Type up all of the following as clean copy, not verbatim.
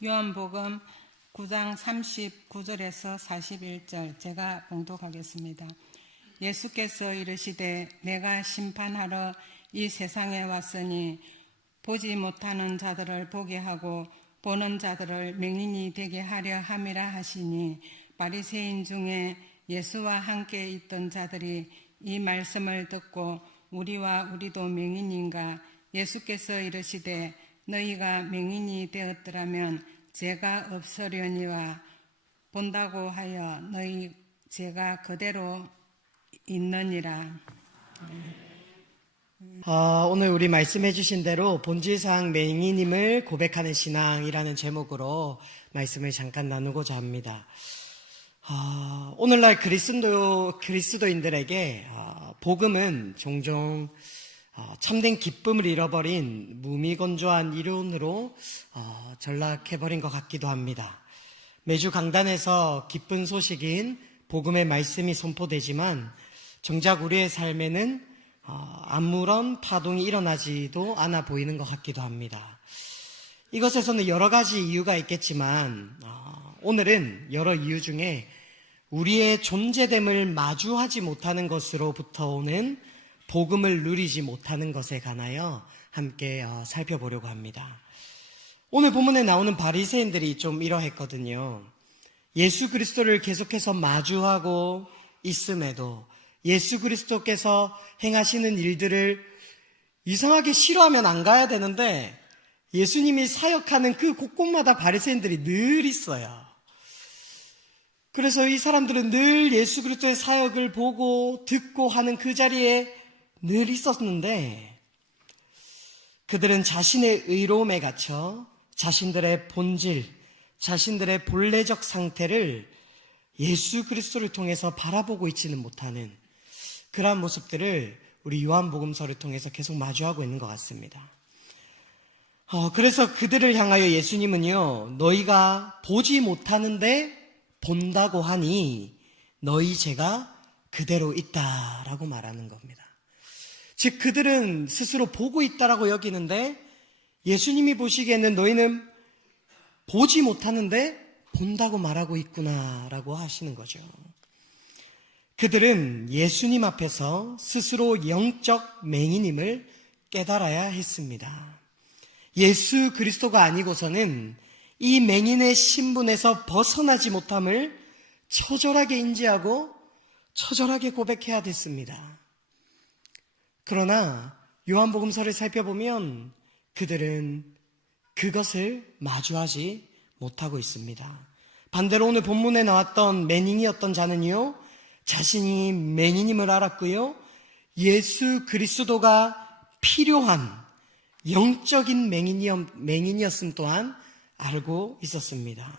요한복음 9장 39절에서 41절 제가 봉독하겠습니다. 예수께서 이르시되 내가 심판하러 이 세상에 왔으니 보지 못하는 자들을 보게 하고 보는 자들을 맹인이 되게 하려 함이라 하시니 바리새인 중에 예수와 함께 있던 자들이 이 말씀을 듣고 우리도 맹인인가? 예수께서 이르시되 너희가 맹인이 되었더라면 죄가 없으려니와 본다고 하여 너희 죄가 그대로 있느니라. 오늘 우리 말씀해 주신 대로 본질상 맹인임을 고백하는 신앙이라는 제목으로 말씀을 잠깐 나누고자 합니다. 오늘날 그리스도인들에게 복음은 종종 참된 기쁨을 잃어버린 무미건조한 이론으로 전락해버린 것 같기도 합니다. 매주 강단에서 기쁜 소식인 복음의 말씀이 선포되지만 정작 우리의 삶에는 아무런 파동이 일어나지도 않아 보이는 것 같기도 합니다. 이것에서는 여러 가지 이유가 있겠지만 오늘은 여러 이유 중에 우리의 존재됨을 마주하지 못하는 것으로부터 오는 복음을 누리지 못하는 것에 관하여 함께 살펴보려고 합니다. 오늘 본문에 나오는 바리새인들이 좀 이러했거든요. 예수 그리스도를 계속해서 마주하고 있음에도 예수 그리스도께서 행하시는 일들을 이상하게 싫어하면 안 가야 되는데 예수님이 사역하는 그 곳곳마다 바리새인들이 늘 있어요. 그래서 이 사람들은 늘 예수 그리스도의 사역을 보고 듣고 하는 그 자리에 늘 있었는데 그들은 자신의 의로움에 갇혀 자신들의 본질, 자신들의 본래적 상태를 예수 그리스도를 통해서 바라보고 있지는 못하는 그러한 모습들을 우리 요한복음서를 통해서 계속 마주하고 있는 것 같습니다. 그래서 그들을 향하여 예수님은요, 너희가 보지 못하는데 본다고 하니 너희 죄가 그대로 있다라고 말하는 겁니다. 즉 그들은 스스로 보고 있다라고 여기는데 예수님이 보시기에는 너희는 보지 못하는데 본다고 말하고 있구나라고 하시는 거죠. 그들은 예수님 앞에서 스스로 영적 맹인임을 깨달아야 했습니다. 예수 그리스도가 아니고서는 이 맹인의 신분에서 벗어나지 못함을 처절하게 인지하고 처절하게 고백해야 됐습니다. 그러나 요한복음서를 살펴보면 그들은 그것을 마주하지 못하고 있습니다. 반대로 오늘 본문에 나왔던 맹인이었던 자는요, 자신이 맹인임을 알았고요, 예수 그리스도가 필요한 영적인 맹인이었음 또한 알고 있었습니다.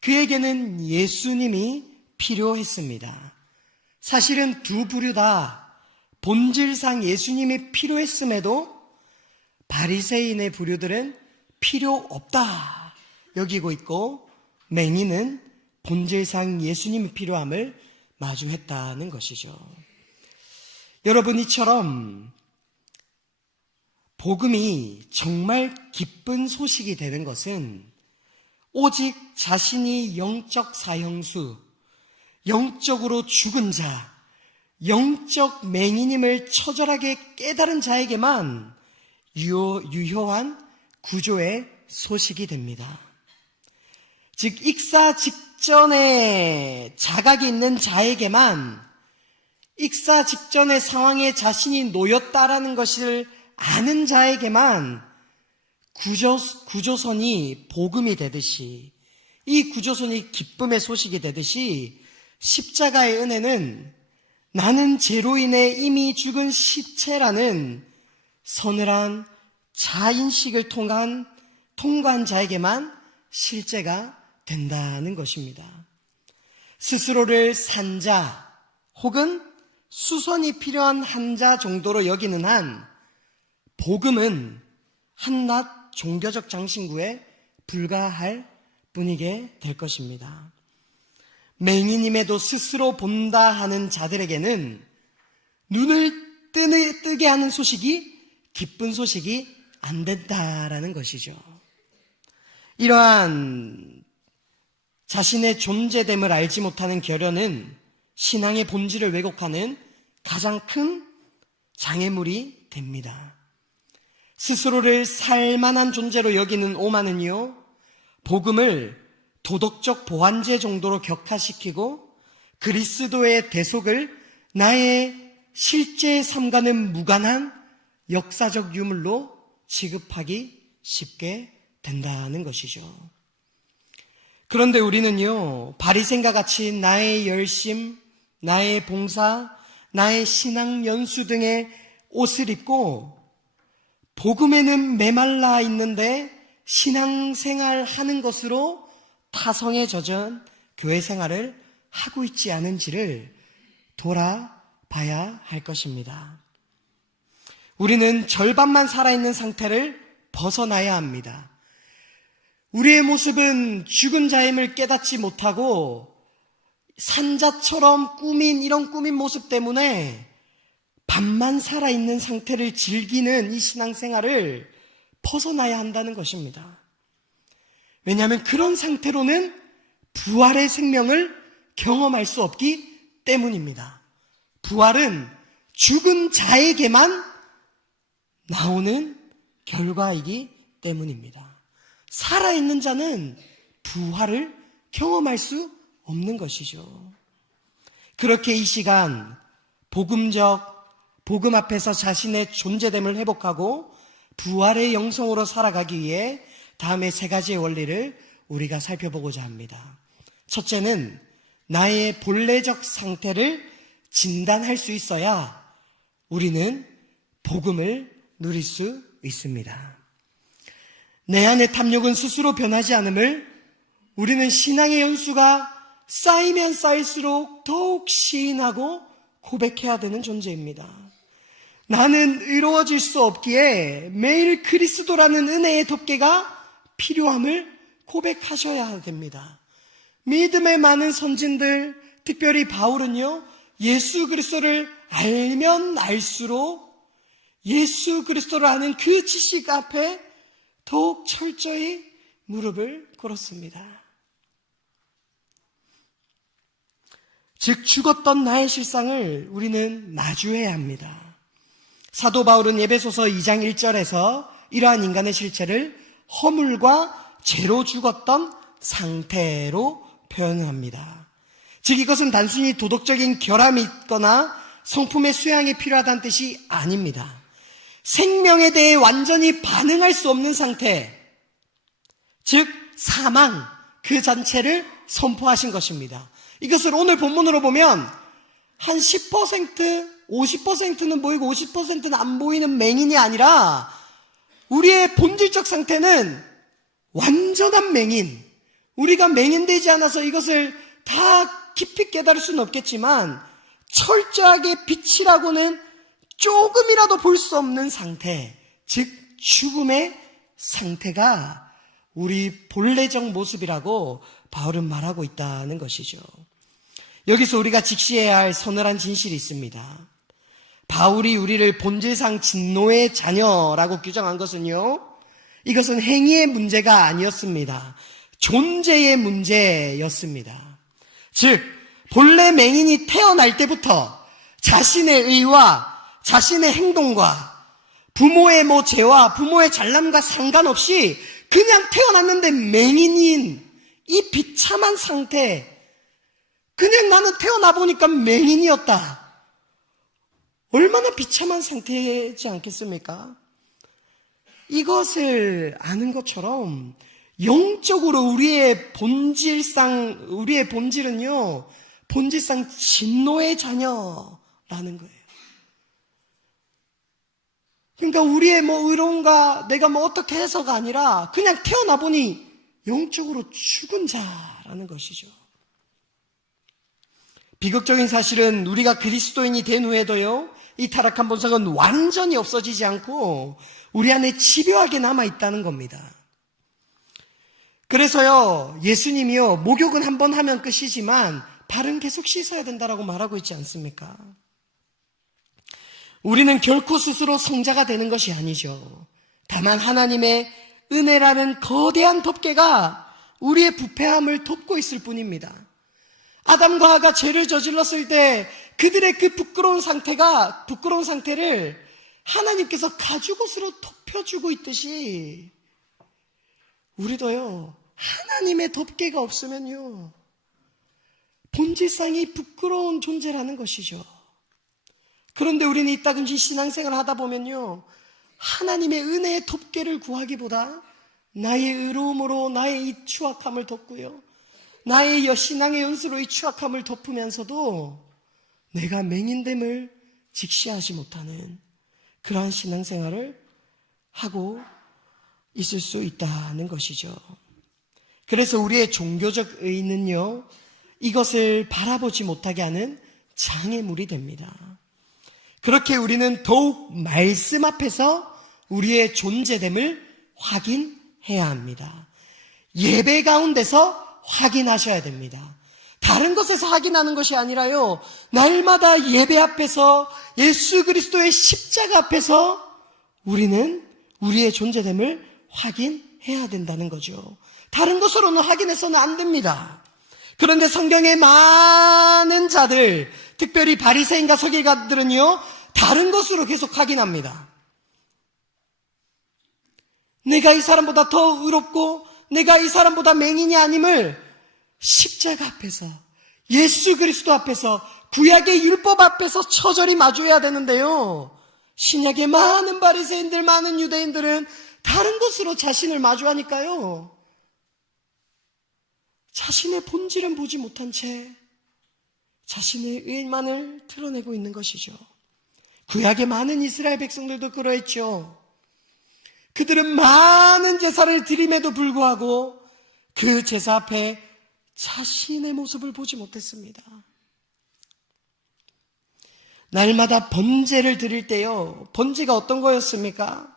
그에게는 예수님이 필요했습니다. 사실은 두 부류 다 본질상 예수님이 필요했음에도 바리새인의 부류들은 필요 없다 여기고 있고 맹인은 본질상 예수님이 필요함을 마주했다는 것이죠. 여러분, 이처럼 복음이 정말 기쁜 소식이 되는 것은 오직 자신이 영적 사형수, 영적으로 죽은 자, 영적 맹인임을 처절하게 깨달은 자에게만 유효한 구조의 소식이 됩니다. 즉 익사 직전에 자각이 있는 자에게만, 익사 직전의 상황에 자신이 놓였다라는 것을 아는 자에게만 구조선이 복음이 되듯이, 이 구조선이 기쁨의 소식이 되듯이 십자가의 은혜는 나는 죄로 인해 이미 죽은 시체라는 서늘한 자인식을 통과한 자에게만 실제가 된다는 것입니다. 스스로를 산 자 혹은 수선이 필요한 한 자 정도로 여기는 한 복음은 한낱 종교적 장신구에 불과할 뿐이게 될 것입니다. 맹인임에도 스스로 본다 하는 자들에게는 눈을 뜨게 하는 소식이 기쁜 소식이 안 된다라는 것이죠. 이러한 자신의 존재됨을 알지 못하는 결여는 신앙의 본질을 왜곡하는 가장 큰 장애물이 됩니다. 스스로를 살만한 존재로 여기는 오만은요, 복음을 도덕적 보완제 정도로 격화시키고 그리스도의 대속을 나의 실제 삶과는 무관한 역사적 유물로 취급하기 쉽게 된다는 것이죠. 그런데 우리는요, 바리새인과 같이 나의 열심, 나의 봉사, 나의 신앙 연수 등의 옷을 입고 복음에는 메말라 있는데 신앙생활 하는 것으로 타성에 젖은 교회 생활을 하고 있지 않은지를 돌아봐야 할 것입니다. 우리는 절반만 살아있는 상태를 벗어나야 합니다. 우리의 모습은 죽은 자임을 깨닫지 못하고 산자처럼 이런 꾸민 모습 때문에 반만 살아있는 상태를 즐기는 이 신앙생활을 벗어나야 한다는 것입니다. 왜냐하면 그런 상태로는 부활의 생명을 경험할 수 없기 때문입니다. 부활은 죽은 자에게만 나오는 결과이기 때문입니다. 살아있는 자는 부활을 경험할 수 없는 것이죠. 그렇게 이 시간 복음 앞에서 자신의 존재됨을 회복하고 부활의 영성으로 살아가기 위해 다음에 세 가지의 원리를 우리가 살펴보고자 합니다. 첫째는 나의 본래적 상태를 진단할 수 있어야 우리는 복음을 누릴 수 있습니다. 내 안의 탐욕은 스스로 변하지 않음을 우리는 신앙의 연수가 쌓이면 쌓일수록 더욱 시인하고 고백해야 되는 존재입니다. 나는 의로워질 수 없기에 매일 그리스도라는 은혜의 덮개가 필요함을 고백하셔야 됩니다. 믿음의 많은 선진들, 특별히 바울은요, 예수 그리스도를 알면 알수록 예수 그리스도를 아는 그 지식 앞에 더욱 철저히 무릎을 꿇었습니다. 즉 죽었던 나의 실상을 우리는 마주해야 합니다. 사도 바울은 에베소서 2장 1절에서 이러한 인간의 실체를 허물과 죄로 죽었던 상태로 표현합니다. 즉 이것은 단순히 도덕적인 결함이 있거나 성품의 수양이 필요하다는 뜻이 아닙니다. 생명에 대해 완전히 반응할 수 없는 상태, 즉 사망 그 자체를 선포하신 것입니다. 이것을 오늘 본문으로 보면 한 10%, 50%는 보이고 50%는 안 보이는 맹인이 아니라 우리의 본질적 상태는 완전한 맹인, 우리가 맹인되지 않아서 이것을 다 깊이 깨달을 수는 없겠지만 철저하게 빛이라고는 조금이라도 볼 수 없는 상태, 즉 죽음의 상태가 우리 본래적 모습이라고 바울은 말하고 있다는 것이죠. 여기서 우리가 직시해야 할 서늘한 진실이 있습니다. 바울이 우리를 본질상 진노의 자녀라고 규정한 것은요, 이것은 행위의 문제가 아니었습니다. 존재의 문제였습니다. 즉 본래 맹인이 태어날 때부터 자신의 의와 자신의 행동과 부모의 죄와 부모의 잘남과 상관없이 그냥 태어났는데 맹인인 이 비참한 상태, 그냥 나는 태어나 보니까 맹인이었다. 얼마나 비참한 상태이지 않겠습니까? 이것을 아는 것처럼 영적으로 우리의 본질은요, 본질상 진노의 자녀라는 거예요. 그러니까 우리의 의로움과 내가 어떻게 해서가 아니라 그냥 태어나 보니 영적으로 죽은 자라는 것이죠. 비극적인 사실은 우리가 그리스도인이 된 후에도요, 이 타락한 본성은 완전히 없어지지 않고 우리 안에 집요하게 남아있다는 겁니다. 그래서요, 예수님이요, 목욕은 한 번 하면 끝이지만 발은 계속 씻어야 된다라고 말하고 있지 않습니까? 우리는 결코 스스로 성자가 되는 것이 아니죠. 다만 하나님의 은혜라는 거대한 덮개가 우리의 부패함을 덮고 있을 뿐입니다. 아담과 하가 죄를 저질렀을 때 그들의 그 부끄러운 상태를 하나님께서 가죽옷으로 덮여주고 있듯이 우리도요, 하나님의 덮개가 없으면요, 본질상이 부끄러운 존재라는 것이죠. 그런데 우리는 이따금씩 신앙생활을 하다 보면요, 하나님의 은혜의 덮개를 구하기보다 나의 의로움으로 나의 이 추악함을 덮고요, 나의 신앙의 연수로 이 추악함을 덮으면서도 내가 맹인됨을 직시하지 못하는 그러한 신앙생활을 하고 있을 수 있다는 것이죠. 그래서 우리의 종교적 의는요, 이것을 바라보지 못하게 하는 장애물이 됩니다. 그렇게 우리는 더욱 말씀 앞에서 우리의 존재됨을 확인해야 합니다. 예배 가운데서 확인하셔야 됩니다. 다른 것에서 확인하는 것이 아니라요, 날마다 예배 앞에서 예수 그리스도의 십자가 앞에서 우리는 우리의 존재됨을 확인해야 된다는 거죠. 다른 것으로는 확인해서는 안 됩니다. 그런데 성경의 많은 자들, 특별히 바리새인과 서기관들은요, 다른 것으로 계속 확인합니다. 내가 이 사람보다 더 의롭고 내가 이 사람보다 맹인이 아님을 십자가 앞에서, 예수 그리스도 앞에서, 구약의 율법 앞에서 처절히 마주해야 되는데요, 신약의 많은 바리새인들, 많은 유대인들은 다른 것으로 자신을 마주하니까요, 자신의 본질은 보지 못한 채 자신의 의만을 드러내고 있는 것이죠. 구약의 많은 이스라엘 백성들도 그러했죠. 그들은 많은 제사를 드림에도 불구하고 그 제사 앞에 자신의 모습을 보지 못했습니다. 날마다 번제를 드릴 때요, 번제가 어떤 거였습니까?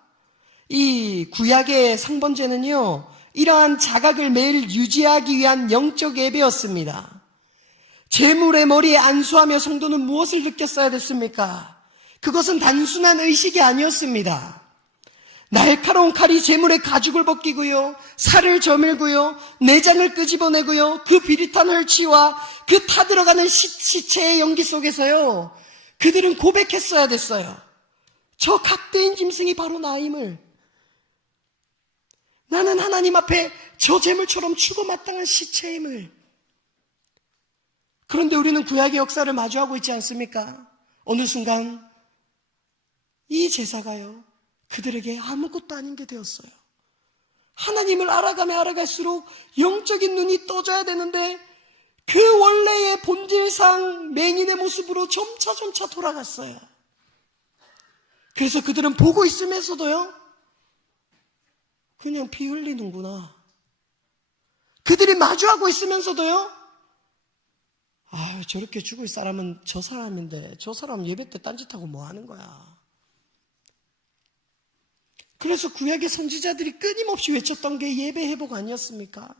이 구약의 상번제는요, 이러한 자각을 매일 유지하기 위한 영적 예배였습니다. 제물의 머리에 안수하며 성도는 무엇을 느꼈어야 됐습니까? 그것은 단순한 의식이 아니었습니다. 날카로운 칼이 제물의 가죽을 벗기고요, 살을 저밀고요, 내장을 끄집어내고요, 그 비릿한 혈치와 그 타들어가는 시체의 연기 속에서요, 그들은 고백했어야 됐어요. 저 각대인 짐승이 바로 나임을, 나는 하나님 앞에 저 제물처럼 죽어 마땅한 시체임을. 그런데 우리는 구약의 역사를 마주하고 있지 않습니까? 어느 순간 이 제사가요, 그들에게 아무것도 아닌 게 되었어요. 하나님을 알아가면 알아갈수록 영적인 눈이 떠져야 되는데 그 원래의 본질상 맹인의 모습으로 점차 돌아갔어요. 그래서 그들은 보고 있으면서도요, 그냥 피 흘리는구나. 그들이 마주하고 있으면서도요, 저렇게 죽을 사람은 저 사람인데 저 사람 예배 때 딴짓하고 뭐 하는 거야. 그래서 구약의 선지자들이 끊임없이 외쳤던 게 예배 회복 아니었습니까?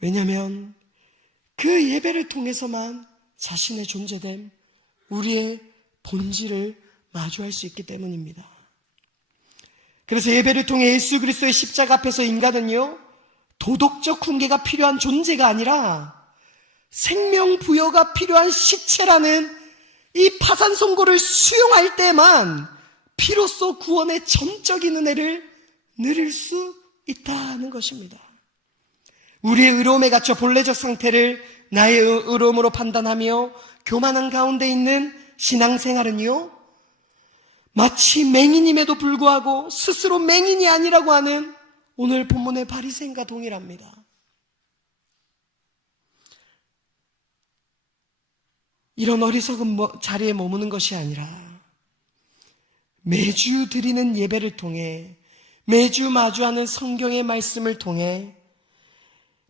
왜냐하면 그 예배를 통해서만 자신의 존재됨, 우리의 본질을 마주할 수 있기 때문입니다. 그래서 예배를 통해 예수 그리스도의 십자가 앞에서 인간은요, 도덕적 훈계가 필요한 존재가 아니라 생명 부여가 필요한 시체라는 이 파산 선고를 수용할 때만 비로소 구원의 전적인 은혜를 누릴 수 있다는 것입니다. 우리의 의로움에 갇혀 본래적 상태를 나의 의로움으로 판단하며 교만한 가운데 있는 신앙생활은요, 마치 맹인임에도 불구하고 스스로 맹인이 아니라고 하는 오늘 본문의 바리새인과 동일합니다. 이런 어리석은 자리에 머무는 것이 아니라 매주 드리는 예배를 통해, 매주 마주하는 성경의 말씀을 통해,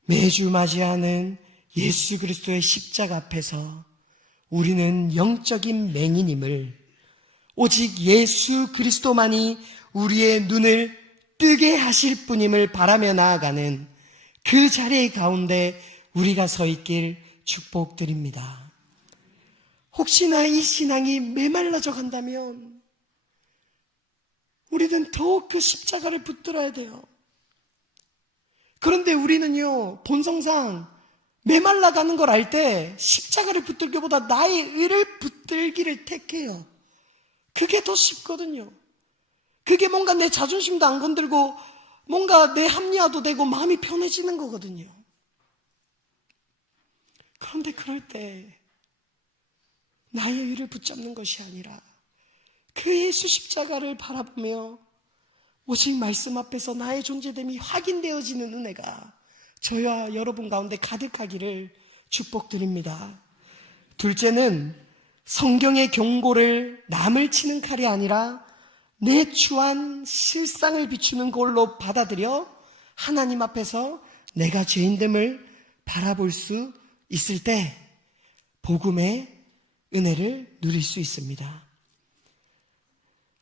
매주 맞이하는 예수 그리스도의 십자가 앞에서 우리는 영적인 맹인임을, 오직 예수 그리스도만이 우리의 눈을 뜨게 하실 분임을 바라며 나아가는 그 자리 가운데 우리가 서 있길 축복드립니다. 혹시나 이 신앙이 메말라져 간다면 우리는 더욱 그 십자가를 붙들어야 돼요. 그런데 우리는요, 본성상 메말라가는 걸 알 때 십자가를 붙들기보다 나의 의를 붙들기를 택해요. 그게 더 쉽거든요. 그게 뭔가 내 자존심도 안 건들고 뭔가 내 합리화도 되고 마음이 편해지는 거거든요. 그런데 그럴 때 나의 의를 붙잡는 것이 아니라 그 예수 십자가를 바라보며 오직 말씀 앞에서 나의 존재됨이 확인되어지는 은혜가 저와 여러분 가운데 가득하기를 축복드립니다. 둘째는 성경의 경고를 남을 치는 칼이 아니라 내 추한 실상을 비추는 걸로 받아들여 하나님 앞에서 내가 죄인됨을 바라볼 수 있을 때 복음의 은혜를 누릴 수 있습니다.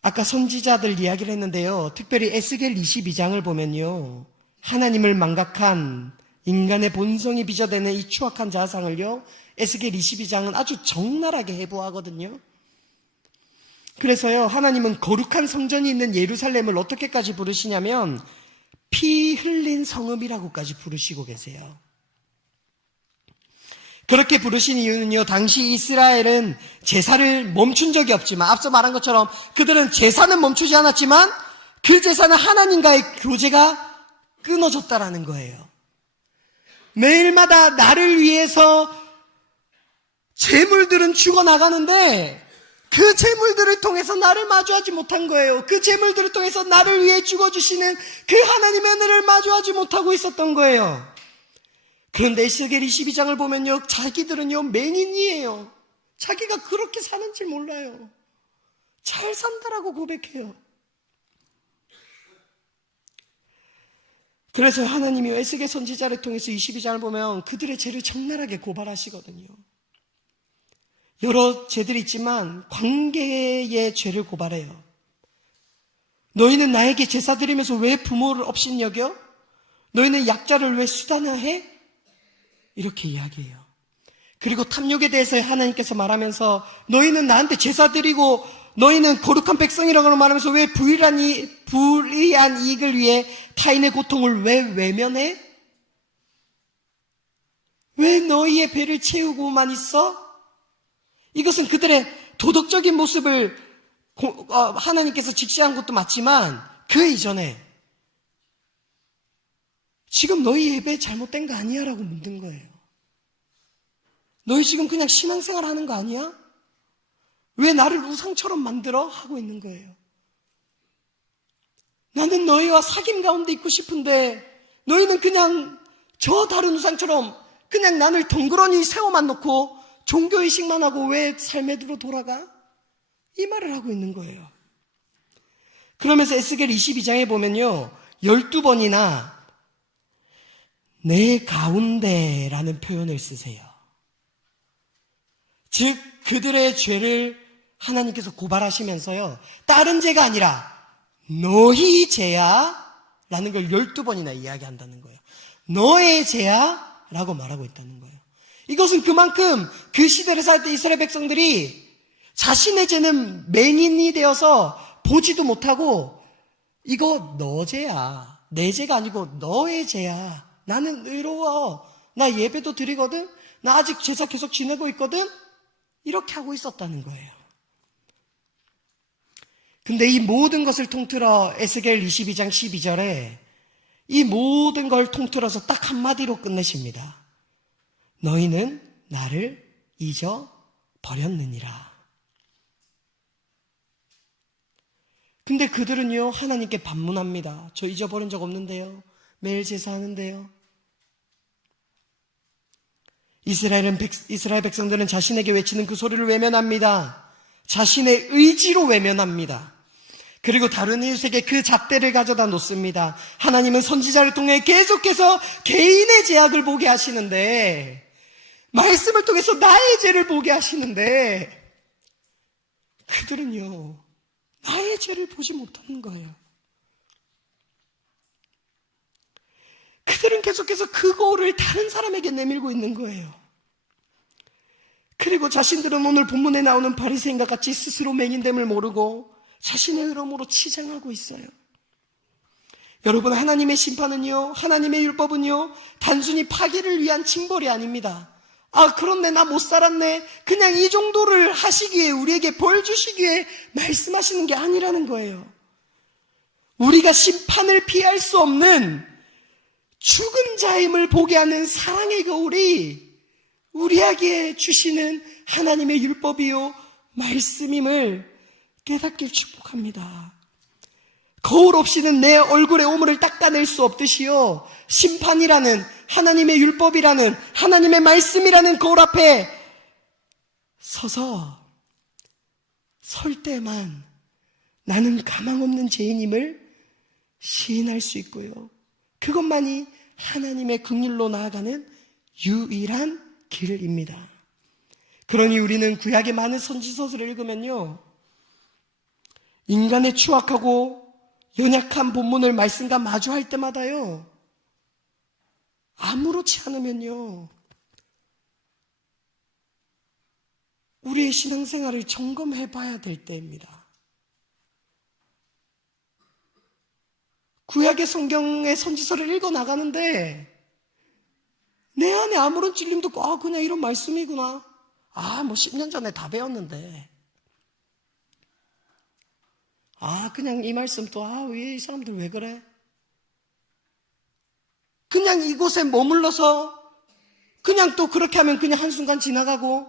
아까 선지자들 이야기를 했는데요. 특별히 에스겔 22장을 보면요. 하나님을 망각한 인간의 본성이 빚어대는 이 추악한 자상을요. 에스겔 22장은 아주 적나라하게 해부하거든요. 그래서요. 하나님은 거룩한 성전이 있는 예루살렘을 어떻게까지 부르시냐면 피 흘린 성읍이라고까지 부르시고 계세요. 그렇게 부르신 이유는요, 당시 이스라엘은 제사를 멈춘 적이 없지만, 앞서 말한 것처럼 그들은 제사는 멈추지 않았지만, 그 제사는 하나님과의 교제가 끊어졌다라는 거예요. 매일마다 나를 위해서 재물들은 죽어나가는데, 그 재물들을 통해서 나를 마주하지 못한 거예요. 그 재물들을 통해서 나를 위해 죽어주시는 그 하나님의 은혜를 마주하지 못하고 있었던 거예요. 그런데 에스겔 22장을 보면요, 자기들은요, 맹인이에요. 자기가 그렇게 사는지 몰라요. 잘 산다라고 고백해요. 그래서 하나님이 에스겔 선지자를 통해서 22장을 보면 그들의 죄를 적나라하게 고발하시거든요. 여러 죄들이 있지만 관계의 죄를 고발해요. 너희는 나에게 제사 드리면서 왜 부모를 없인 여겨? 너희는 약자를 왜 수단화해? 이렇게 이야기해요. 그리고 탐욕에 대해서 하나님께서 말하면서 너희는 나한테 제사 드리고 너희는 거룩한 백성이라고 말하면서 왜 불의한 이익을 위해 타인의 고통을 왜 외면해? 왜 너희의 배를 채우고만 있어? 이것은 그들의 도덕적인 모습을 하나님께서 직시한 것도 맞지만 그 이전에 지금 너희 예배 잘못된 거 아니야? 라고 묻는 거예요. 너희 지금 그냥 신앙생활 하는 거 아니야? 왜 나를 우상처럼 만들어? 하고 있는 거예요. 나는 너희와 사귐 가운데 있고 싶은데 너희는 그냥 저 다른 우상처럼 그냥 나를 덩그러니 세워만 놓고 종교의식만 하고 왜 삶에로 돌아가? 이 말을 하고 있는 거예요. 그러면서 에스겔 22장에 보면요, 12번이나 내 가운데라는 표현을 쓰세요. 즉 그들의 죄를 하나님께서 고발하시면서요, 다른 죄가 아니라 너희 죄야 라는 걸 12번이나 이야기한다는 거예요. 너의 죄야 라고 말하고 있다는 거예요. 이것은 그만큼 그 시대를 살 때 이스라엘 백성들이 자신의 죄는 맹인이 되어서 보지도 못하고 이거 너 죄야, 내 죄가 아니고 너의 죄야, 나는 의로워, 나 예배도 드리거든, 나 아직 제사 계속 지내고 있거든, 이렇게 하고 있었다는 거예요. 근데 이 모든 것을 통틀어 에스겔 22장 12절에 이 모든 걸 통틀어서 딱 한마디로 끝내십니다. 너희는 나를 잊어버렸느니라. 근데 그들은요, 하나님께 반문합니다. 저 잊어버린 적 없는데요, 매일 제사하는데요. 이스라엘 백성들은 자신에게 외치는 그 소리를 외면합니다. 자신의 의지로 외면합니다. 그리고 다른 이웃에게 그 잣대를 가져다 놓습니다. 하나님은 선지자를 통해 계속해서 개인의 죄악을 보게 하시는데, 말씀을 통해서 나의 죄를 보게 하시는데, 그들은요, 나의 죄를 보지 못하는 거예요. 그들은 계속해서 그 거울을 다른 사람에게 내밀고 있는 거예요. 그리고 자신들은 오늘 본문에 나오는 바리새인과 같이 스스로 맹인됨을 모르고 자신의 흐름으로 치장하고 있어요. 여러분, 하나님의 심판은요, 하나님의 율법은요, 단순히 파기를 위한 징벌이 아닙니다. 아, 그런데 나 못 살았네. 그냥 이 정도를 하시기에, 우리에게 벌 주시기에 말씀하시는 게 아니라는 거예요. 우리가 심판을 피할 수 없는 죽은 자임을 보게 하는 사랑의 거울이 우리에게 주시는 하나님의 율법이요 말씀임을 깨닫길 축복합니다. 거울 없이는 내 얼굴의 오물을 닦아낼 수 없듯이요, 심판이라는 하나님의 율법이라는 하나님의 말씀이라는 거울 앞에 서서 설 때만 나는 가망 없는 죄인임을 시인할 수 있고요, 그것만이 하나님의 긍휼로 나아가는 유일한 길입니다. 그러니 우리는 구약의 많은 선지서들을 읽으면요, 인간의 추악하고 연약한 본문을 말씀과 마주할 때마다요, 아무렇지 않으면요, 우리의 신앙생활을 점검해 봐야 될 때입니다. 구약의 성경의 선지서를 읽어 나가는데 내 안에 아무런 찔림도 없고, 아, 그냥 이런 말씀이구나. 아, 뭐 10년 전에 다 배웠는데. 아, 그냥 이 말씀 또, 아, 왜 이 사람들 왜 그래? 그냥 이곳에 머물러서 그냥 또 그렇게 하면 그냥 한순간 지나가고,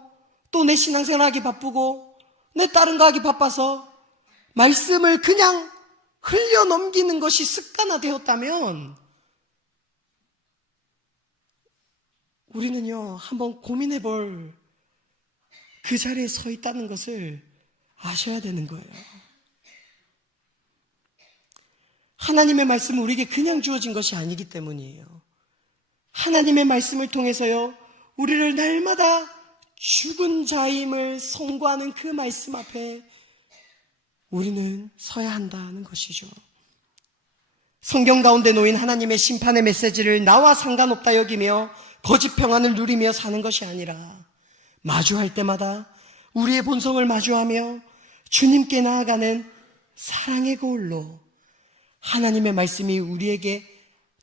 또 내 신앙생활 하기 바쁘고 내 다른 거 하기 바빠서 말씀을 그냥 흘려 넘기는 것이 습관화되었다면 우리는요, 한번 고민해 볼 그 자리에 서 있다는 것을 아셔야 되는 거예요. 하나님의 말씀은 우리에게 그냥 주어진 것이 아니기 때문이에요. 하나님의 말씀을 통해서요, 우리를 날마다 죽은 자임을 선고하는 그 말씀 앞에 우리는 서야 한다는 것이죠. 성경 가운데 놓인 하나님의 심판의 메시지를 나와 상관없다 여기며 거짓 평안을 누리며 사는 것이 아니라 마주할 때마다 우리의 본성을 마주하며 주님께 나아가는 사랑의 거울로 하나님의 말씀이 우리에게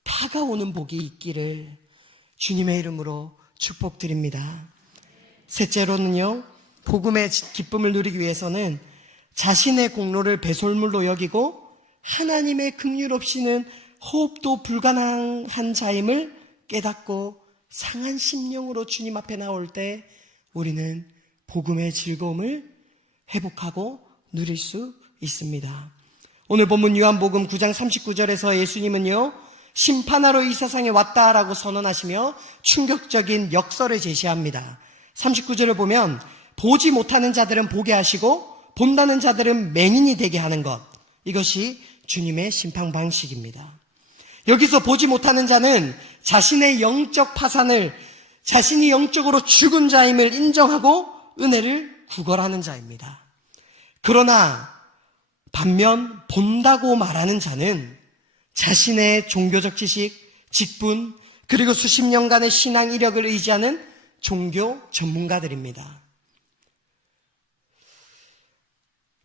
다가오는 복이 있기를 주님의 이름으로 축복드립니다. 셋째로는요, 복음의 기쁨을 누리기 위해서는 자신의 공로를 배설물로 여기고 하나님의 긍휼 없이는 호흡도 불가능한 자임을 깨닫고 상한 심령으로 주님 앞에 나올 때 우리는 복음의 즐거움을 회복하고 누릴 수 있습니다. 오늘 본문 요한복음 9장 39절에서 예수님은요, 심판하러 이 세상에 왔다라고 선언하시며 충격적인 역설을 제시합니다. 39절을 보면 보지 못하는 자들은 보게 하시고 본다는 자들은 맹인이 되게 하는 것, 이것이 주님의 심판 방식입니다. 여기서 보지 못하는 자는 자신의 영적 파산을, 자신이 영적으로 죽은 자임을 인정하고 은혜를 구걸하는 자입니다. 그러나 반면 본다고 말하는 자는 자신의 종교적 지식, 직분, 그리고 수십 년간의 신앙 이력을 의지하는 종교 전문가들입니다.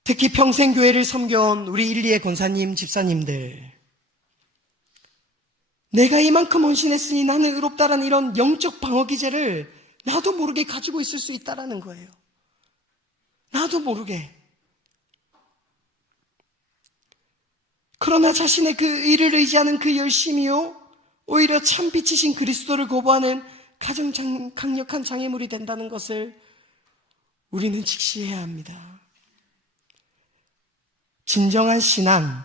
특히 평생 교회를 섬겨온 우리 일리의 권사님, 집사님들, 내가 이만큼 헌신했으니 나는 의롭다라는 이런 영적 방어 기제를 나도 모르게 가지고 있을 수 있다라는 거예요. 나도 모르게. 그러나 자신의 그 의를 의지하는 그 열심이요, 오히려 참 빛이신 그리스도를 거부하는 가장 강력한 장애물이 된다는 것을 우리는 직시해야 합니다. 진정한 신앙,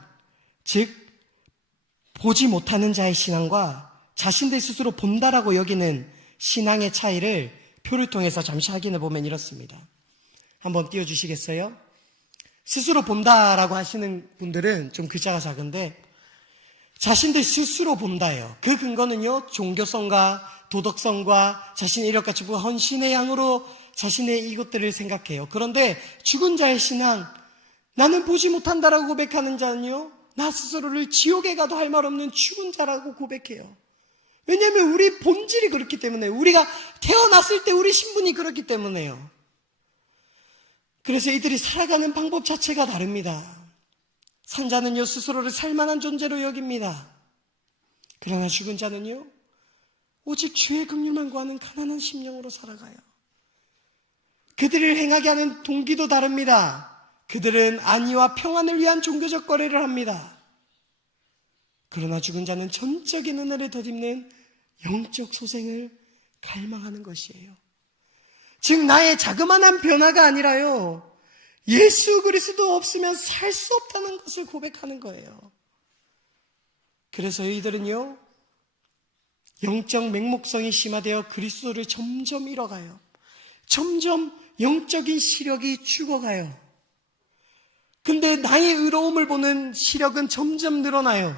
즉 보지 못하는 자의 신앙과 자신들 스스로 본다라고 여기는 신앙의 차이를 표를 통해서 잠시 확인해 보면 이렇습니다. 한번 띄워주시겠어요? 스스로 본다라고 하시는 분들은 좀 글자가 작은데, 자신들 스스로 본다예요. 그 근거는요, 종교성과 도덕성과 자신의 이력과 직분, 헌신의 양으로 자신의 이것들을 생각해요. 그런데 죽은 자의 신앙, 나는 보지 못한다라고 고백하는 자는요, 나 스스로를 지옥에 가도 할 말 없는 죽은 자라고 고백해요. 왜냐하면 우리 본질이 그렇기 때문에, 우리가 태어났을 때 우리 신분이 그렇기 때문에요. 그래서 이들이 살아가는 방법 자체가 다릅니다. 산 자는요 스스로를 살만한 존재로 여깁니다. 그러나 죽은 자는요 오직 주의 긍휼만 구하는 가난한 심령으로 살아가요. 그들을 행하게 하는 동기도 다릅니다. 그들은 안위와 평안을 위한 종교적 거래를 합니다. 그러나 죽은 자는 전적인 은혜를 덧입는 영적 소생을 갈망하는 것이에요. 즉 나의 자그마한 변화가 아니라요 예수 그리스도 없으면 살 수 없다는 것을 고백하는 거예요. 그래서 이들은요 영적 맹목성이 심화되어 그리스도를 점점 잃어가요. 점점 영적인 시력이 죽어가요. 근데 나의 의로움을 보는 시력은 점점 늘어나요.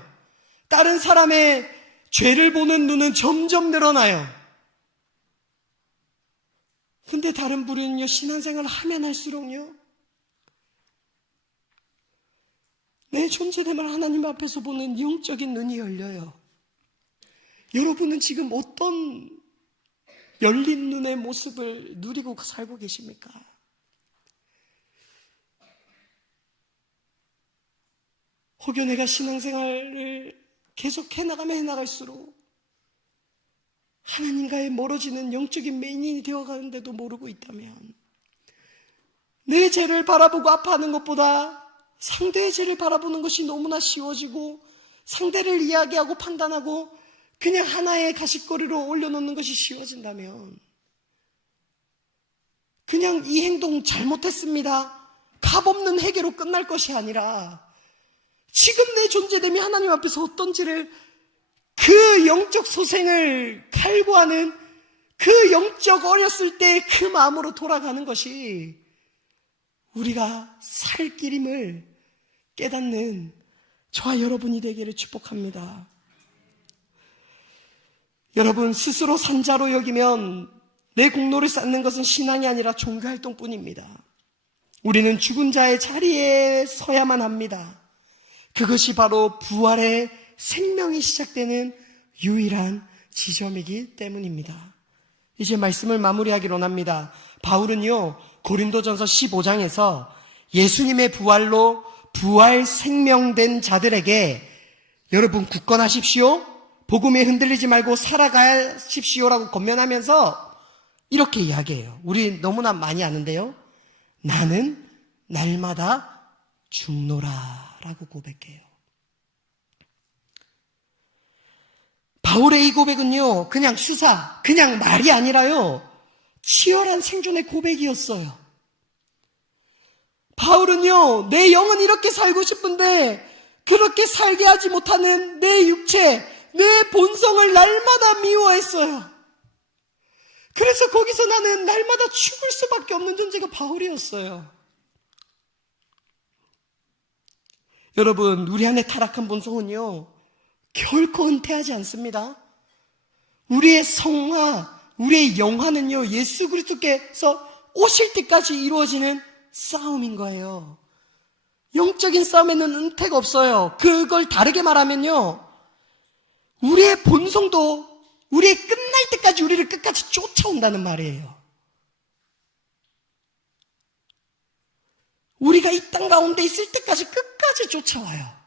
다른 사람의 죄를 보는 눈은 점점 늘어나요. 근데 다른 부류는요 신앙생활을 하면 할수록요 내 존재됨을 하나님 앞에서 보는 영적인 눈이 열려요. 여러분은 지금 어떤 열린 눈의 모습을 누리고 살고 계십니까? 혹여 내가 신앙생활을 계속 해나갈수록 하나님과의 멀어지는 영적인 맹인이 되어가는데도 모르고 있다면 내 죄를 바라보고 아파하는 것보다 상대의 죄를 바라보는 것이 너무나 쉬워지고 상대를 이야기하고 판단하고 그냥 하나의 가십거리로 올려놓는 것이 쉬워진다면 그냥 이 행동 잘못했습니다. 값없는 해결로 끝날 것이 아니라 지금 내 존재됨이 하나님 앞에서 어떤지를 그 영적 소생을 갈구하는 그 영적 어렸을 때 그 마음으로 돌아가는 것이 우리가 살 길임을 깨닫는 저와 여러분이 되기를 축복합니다. 여러분 스스로 산자로 여기면 내 공로를 쌓는 것은 신앙이 아니라 종교활동뿐입니다. 우리는 죽은 자의 자리에 서야만 합니다. 그것이 바로 부활의 생명이 시작되는 유일한 지점이기 때문입니다. 이제 말씀을 마무리하기로 합니다. 바울은요 고린도전서 15장에서 예수님의 부활로 부활 생명된 자들에게 여러분 굳건하십시오, 복음에 흔들리지 말고 살아가십시오라고 권면하면서 이렇게 이야기해요. 우리 너무나 많이 아는데요, 나는 날마다 죽노라 라고 고백해요. 바울의 이 고백은요 그냥 수사, 그냥 말이 아니라요 치열한 생존의 고백이었어요. 바울은요 내 영은 이렇게 살고 싶은데 그렇게 살게 하지 못하는 내 육체, 내 본성을 날마다 미워했어요. 그래서 거기서 나는 날마다 죽을 수밖에 없는 존재가 바울이었어요. 여러분 우리 안에 타락한 본성은요 결코 은퇴하지 않습니다. 우리의 성화, 우리의 영화는요 예수 그리스도께서 오실 때까지 이루어지는 싸움인 거예요. 영적인 싸움에는 은퇴가 없어요. 그걸 다르게 말하면요 우리의 본성도 우리의 끝날 때까지 우리를 끝까지 쫓아온다는 말이에요. 우리가 이 땅 가운데 있을 때까지 끝까지 쫓아와요.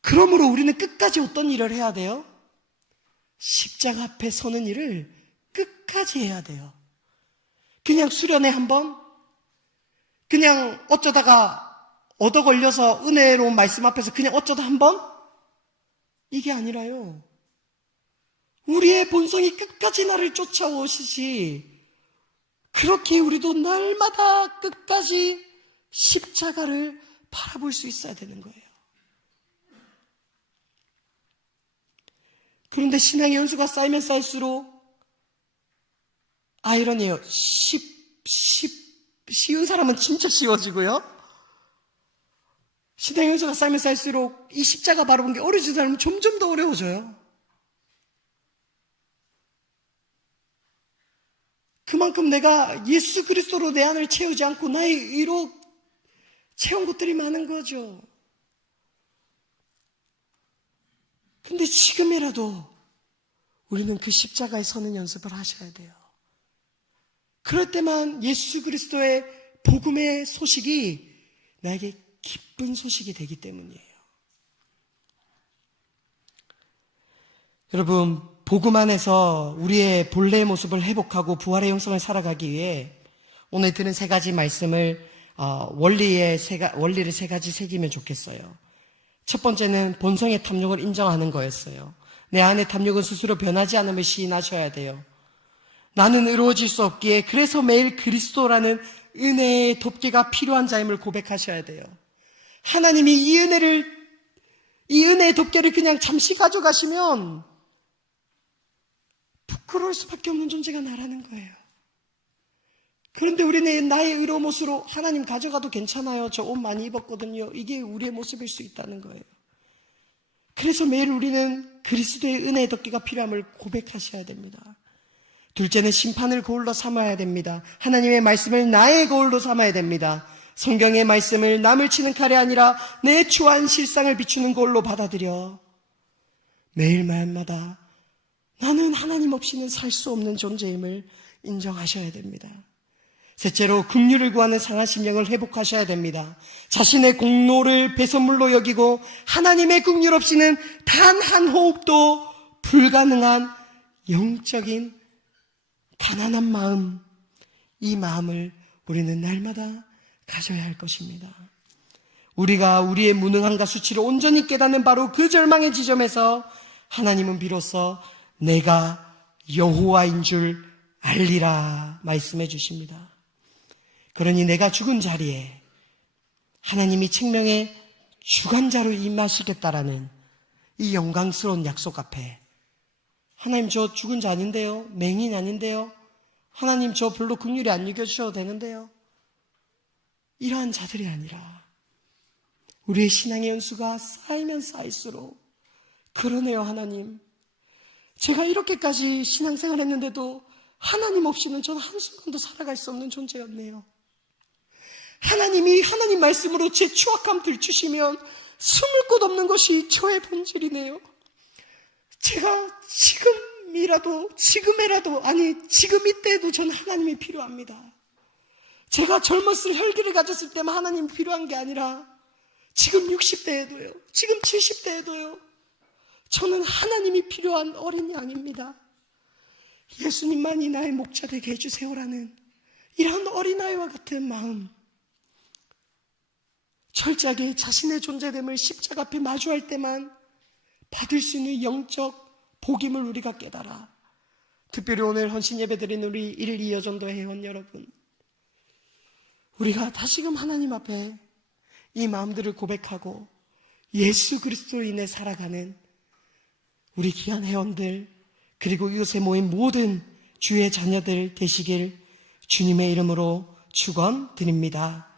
그러므로 우리는 끝까지 어떤 일을 해야 돼요? 십자가 앞에 서는 일을 끝까지 해야 돼요. 그냥 수련회 한번, 그냥 어쩌다가 얻어 걸려서 은혜로운 말씀 앞에서 그냥 어쩌다 한번, 이게 아니라요 우리의 본성이 끝까지 나를 쫓아오시지 그렇게 우리도 날마다 끝까지 십자가를 바라볼 수 있어야 되는 거예요. 그런데 신앙의 연수가 쌓이면 쌓일수록 아이러니해요. 쉬운 사람은 진짜 쉬워지고요. 신앙의 연수가 쌓이면 쌓일수록 이 십자가 바라보는 게 어려지는 사람은 점점 더 어려워져요. 그만큼 내가 예수 그리스도로 내 안을 채우지 않고 나의 의로 채운 것들이 많은 거죠. 근데 지금이라도 우리는 그 십자가에 서는 연습을 하셔야 돼요. 그럴 때만 예수 그리스도의 복음의 소식이 나에게 기쁜 소식이 되기 때문이에요. 여러분, 복음 안에서 우리의 본래의 모습을 회복하고 부활의 영성을 살아가기 위해 오늘 들은 세 가지 말씀을 원리를 세 가지 새기면 좋겠어요. 첫 번째는 본성의 탐욕을 인정하는 거였어요. 내 안의 탐욕은 스스로 변하지 않음을 시인하셔야 돼요. 나는 의로워질 수 없기에 그래서 매일 그리스도라는 은혜의 덮개가 필요한 자임을 고백하셔야 돼요. 하나님이 이 은혜의 덮개를 그냥 잠시 가져가시면 부끄러울 수밖에 없는 존재가 나라는 거예요. 그런데 우리는 나의 의로운 모습으로 하나님 가져가도 괜찮아요. 저 옷 많이 입었거든요. 이게 우리의 모습일 수 있다는 거예요. 그래서 매일 우리는 그리스도의 은혜의 덮개가 필요함을 고백하셔야 됩니다. 둘째는 심판을 거울로 삼아야 됩니다. 하나님의 말씀을 나의 거울로 삼아야 됩니다. 성경의 말씀을 남을 치는 칼이 아니라 내 추한 실상을 비추는 거울로 받아들여 매일마다 나는 하나님 없이는 살 수 없는 존재임을 인정하셔야 됩니다. 셋째로 긍휼을 구하는 상한 심령을 회복하셔야 됩니다. 자신의 공로를 배선물로 여기고 하나님의 긍휼 없이는 단 한 호흡도 불가능한 영적인 가난한 마음, 이 마음을 우리는 날마다 가져야 할 것입니다. 우리가 우리의 무능함과 수치를 온전히 깨닫는 바로 그 절망의 지점에서 하나님은 비로소 내가 여호와인 줄 알리라 말씀해 주십니다. 그러니 내가 죽은 자리에 하나님이 생명의 주관자로 임하시겠다라는 이 영광스러운 약속 앞에 하나님 저 죽은 자 아닌데요? 맹인 아닌데요? 하나님 저 별로 긍휼히 안 여겨주셔도 되는데요? 이러한 자들이 아니라 우리의 신앙의 연수가 쌓이면 쌓일수록 그러네요. 하나님, 제가 이렇게까지 신앙생활 했는데도 하나님 없이는 저는 한순간도 살아갈 수 없는 존재였네요. 하나님이 하나님 말씀으로 제 추악함 들추시면 숨을 곳 없는 것이 저의 본질이네요. 제가 지금 이때에도 저는 하나님이 필요합니다. 제가 젊었을 혈기를 가졌을 때만 하나님이 필요한 게 아니라 지금 60대에도요, 지금 70대에도요, 저는 하나님이 필요한 어린 양입니다. 예수님만이 나의 목자 되게 해주세요라는 이런 어린아이와 같은 마음, 철저하게 자신의 존재됨을 십자가 앞에 마주할 때만 받을 수 있는 영적 복임을 우리가 깨달아 특별히 오늘 헌신 예배 드린 우리 1, 2 여전도 회원 여러분, 우리가 다시금 하나님 앞에 이 마음들을 고백하고 예수 그리스도로 인해 살아가는 우리 귀한 회원들, 그리고 이곳에 모인 모든 주의 자녀들 되시길 주님의 이름으로 축원드립니다.